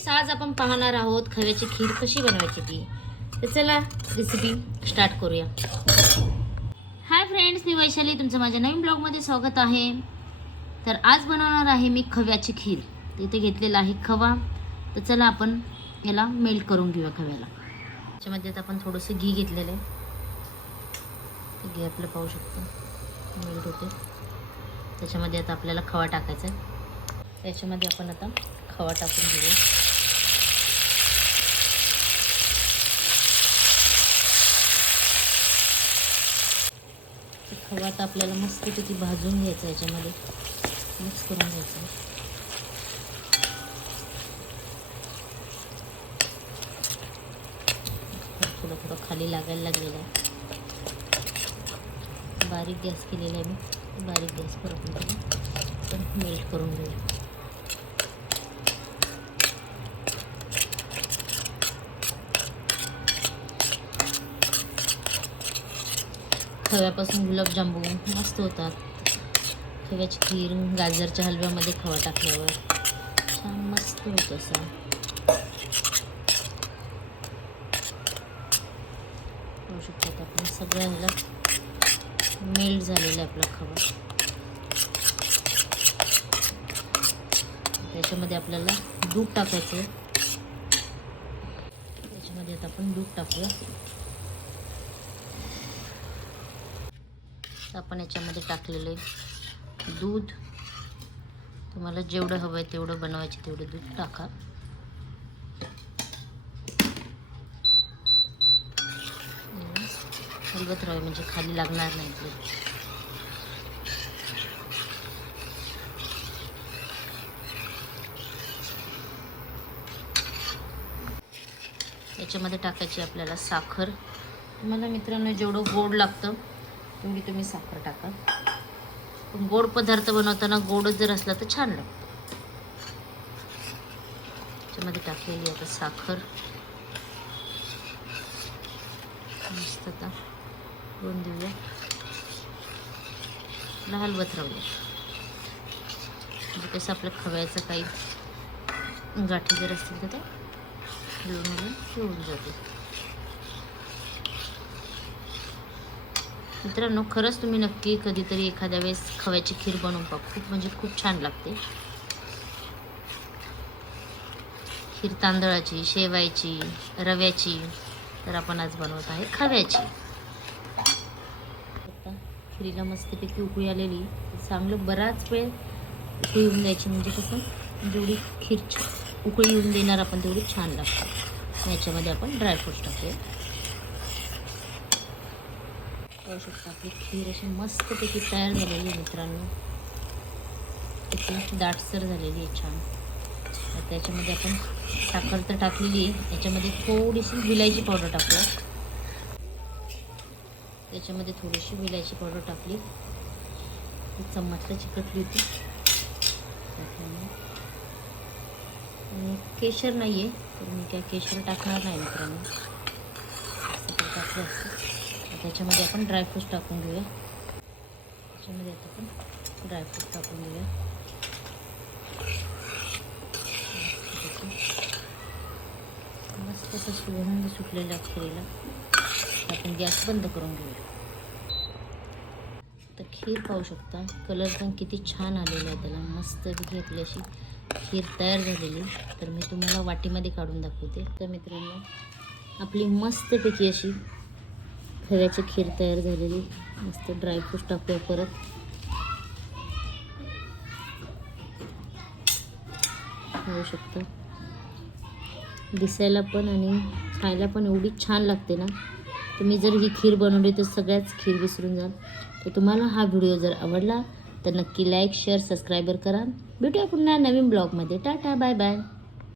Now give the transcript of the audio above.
Friends, आज आपण पाहणार आहोत खव्याची खीर कशी बनवायची ती. तर चला रेसिपी स्टार्ट करूया. हाय फ्रेंड्स, मी वैशाली, तुमचं माझ्या नवीन ब्लॉगमध्ये स्वागत आहे. तर आज बनवणार आहे मी खव्याची खीर. इथे घेतलेला आहे खवा. तर चला आपण याला मेल्ट करून घेऊया खव्याला. त्याच्यामध्ये आता आपण थोडंसं घी घेतलेलं आहे. ते घी आपलं पाहू शकतो मेल्ट होते. त्याच्यामध्ये आता आपल्याला खवा टाकायचा आहे. त्याच्यामध्ये आपण आता खवा टाकून घेऊया. खवा आता आपल्याला मस्तपैकी भाजून घ्यायचा, याच्यामध्ये मिक्स करून घ्यायचं. थोडं थोडं खाली लागायला लागलेलं आहे. बारीक गॅस केलेला आहे मी. बारीक गॅसवर आपण मेल्ट करून घेऊया. खव्यापासून गुलाबजामुन मस्त होतात. खव्याची खीर गाजरच्या हलव्यामध्ये खवा टाकल्यावर छान मस्त होतं. असं होऊ शकतात. आपण सगळं ह्याला मेल्ट झालेला आहे आपला खवा. त्याच्यामध्ये आपल्याला दूध टाकायचं आहे. त्याच्यामध्ये आता आपण दूध टाकूया. आपण याच्यामध्ये टाकलेले दूध, तुम्हाला जेवढं हवं आहे तेवढं बनवायचे तेवढं दूध टाका. हलवत राहावे म्हणजे खाली लागणार नाही दूध. याच्यामध्ये टाकायची आपल्याला साखर. तुम्हाला मित्रांनो जेवढं गोड लागतं तेवढी तुम्ही साखर टाका. पण गोड पदार्थ बनवताना गोड जर असला तर छान लागतं. त्याच्यामध्ये टाकलेली आता साखर मस्त आता करून देऊया. हलवत राहूया म्हणजे कसं आपल्या खव्याचं काही गाठी जर असतील तर ते हलवून ठेवून जाते. मित्रांनो, खरंच तुम्ही नक्की कधीतरी एखाद्या वेळेस खव्याची खीर बनवून पहा. खूप म्हणजे खूप छान लागते. खीर तांदळाची, शेवायची, रव्याची, तर आपण आज बनवत आहे खव्याची. आता खीरीला मस्तपैकी उकळी आलेली. चांगलं बराच वेळ उकळी येऊन द्यायची, म्हणजे कसं जेवढी खीर उकळी येऊन देणार आपण तेवढी छान लागते. याच्यामध्ये आपण ड्रायफ्रूट्स टाकूया. पाहू शकता आपली खीर अशी मस्तपैकी तयार झालेली आहे मित्रांनो. किती दाटसर झालेली आहे, छान. त्याच्यामध्ये आपण साखर तर टाकलेली आहे. याच्यामध्ये थोडीशी विलायची पावडर टाकूया. त्याच्यामध्ये थोडीशी विलायची पावडर टाकली. चम्मचला चिकटली होती. आणि केशर नाही आहे तर मी काय केशर टाकणार नाही मित्रांनो. टाकलं असतं. त्याच्यामध्ये आपण ड्रायफ्रूट्स टाकून घेऊया. त्याच्यामध्ये आता आपण ड्रायफ्रूट टाकून घेऊया. मस्त असं सुगंध सुटलेला खीरीला. आपण गॅस बंद करून घेऊया. तर खीर पाहू शकता, कलर पण किती छान आलेला आहे त्याला. मस्तपैकी आपली अशी खीर तयार झालेली. तर मी तुम्हाला वाटीमध्ये काढून दाखवते. तर मित्रांनो, आपली मस्तपैकी अशी खव्याची खीर तयार झालेली. मस्त ड्रायफ्रूट टाकूया परत. पाहू शकता, दिसायला पण आणि खायला पण एवढी छान लागते ना. तुम्ही जर ही खीर बनवली तर सगळ्याच खीर विसरून जाल. तर तुम्हाला हा व्हिडिओ जर आवडला तर नक्की लाईक, शेअर, सबस्क्राईबर करा. भेटूया पुन्हा नवीन ब्लॉगमध्ये. Tata, bye bye.